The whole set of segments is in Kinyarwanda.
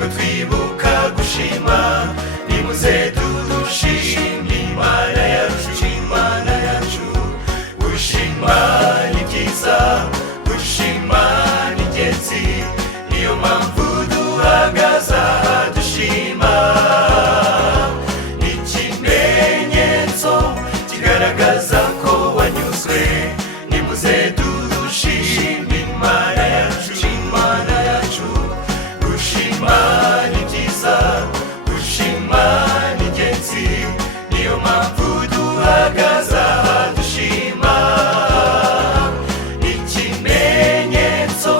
ntabwo twibuka gushima nimuze dushime Imana yacu, Imana yacu. Gushima ni byiza, gushima ni ingenzi, niyo mpamvu duhagaze aha dushima. Ni ikimenyetso kigaragaza ko wanyuzwe, nimuze dushime Imana yacu, Imana yacu. Gushima ni byiza, gushima ni ingenzi, niyo mpamvu duhagaze aha dushima. Ni ikimenyetso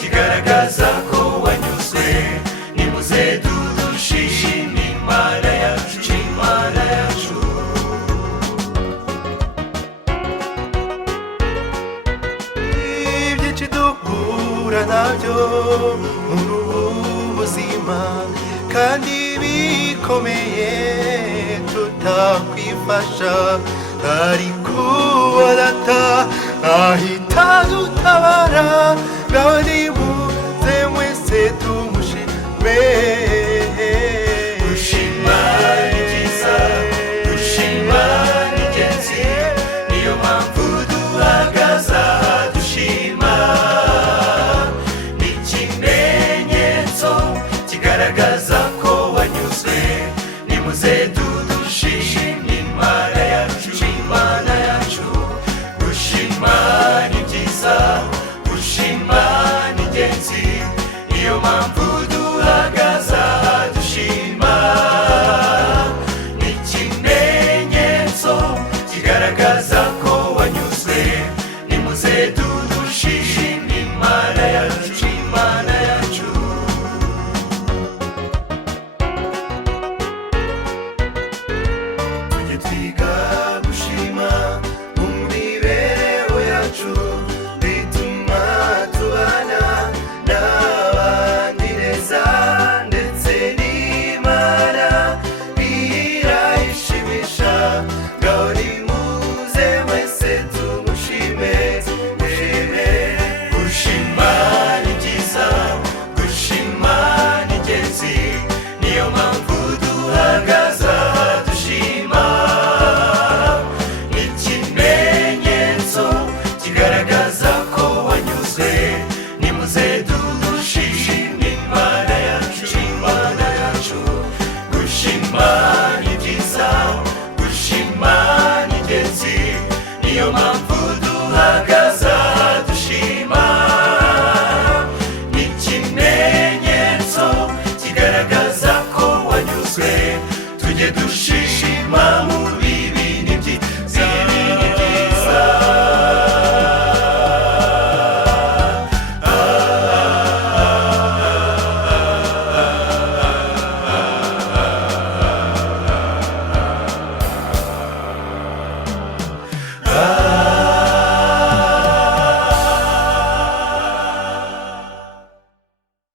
kigaragaza ko wanyuzwe, nimuze dushime Imana yacu, Imana yacu. Ibyinshi duhura nabyo muri ubu buzima, kandi bikomeye tutakwifasha, ariko Data ahita dutabara. Ngaho nimuze mwese tumushime. Gushima ni byiza, gushima ni ingenzi, niyo mpamvu duhagaze aha dushima. Ni ikimenyetso kigaragaza ko wanyuzwe, nimuze dushime Imana yacu, Imana yacu. Gushima ni byiza, gushima ni ingenzi, niyo mpamvu duhagaze aha dushima. Ni ikimenyetso kigaragaza ko wanyuzwe, nimuze dushime Imana yacu, Imana yacu. Tujye twiga gushima mu mibereho yacu, bituma tubana n'abandi neza, ndetse n'Imana birayishimisha. Ngaho nimuze mwese tumushime. Gushima ni byiza, gushima ni ingenzi, niyo mpamvu duhagaze aha dushima. Ni ikimenyetso kigaragaza ko wanyuzwe, nimuze dushime Imana yacu, Imana yacu. Gushima ni byiza, gushima ni ingenzi, niyo mpamvu duhagaze aha dushima. Ni ikimenyetso kigaragaza ko wanyuzwe, tujye dushima mu